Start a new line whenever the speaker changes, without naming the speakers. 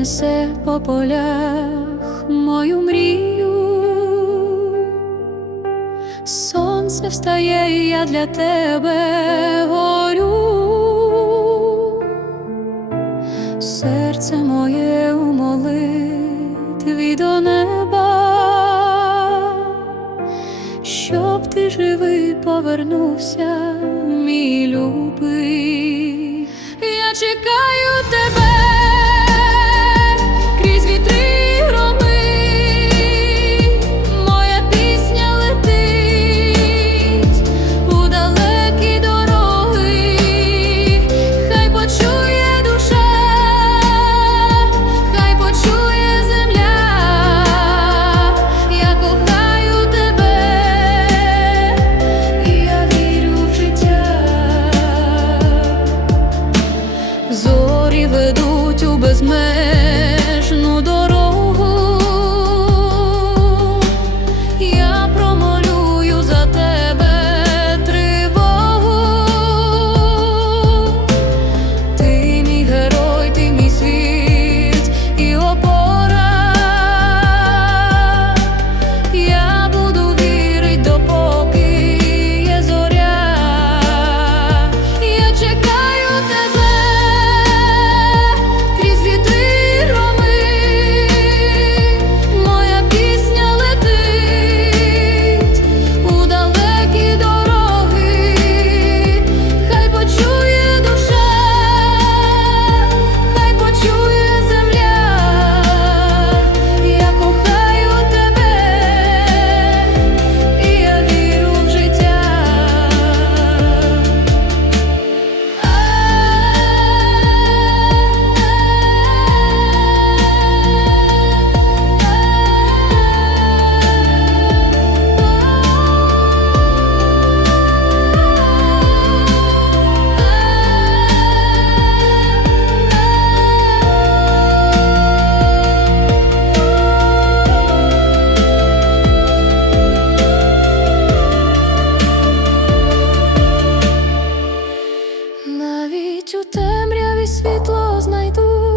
несе по полях мою мрію. Сонце встає, і я для тебе горю. Серце моє у молитві до неба, щоб ти живий повернувся, мій любий. Я чекаю тебе темряві світло знайду.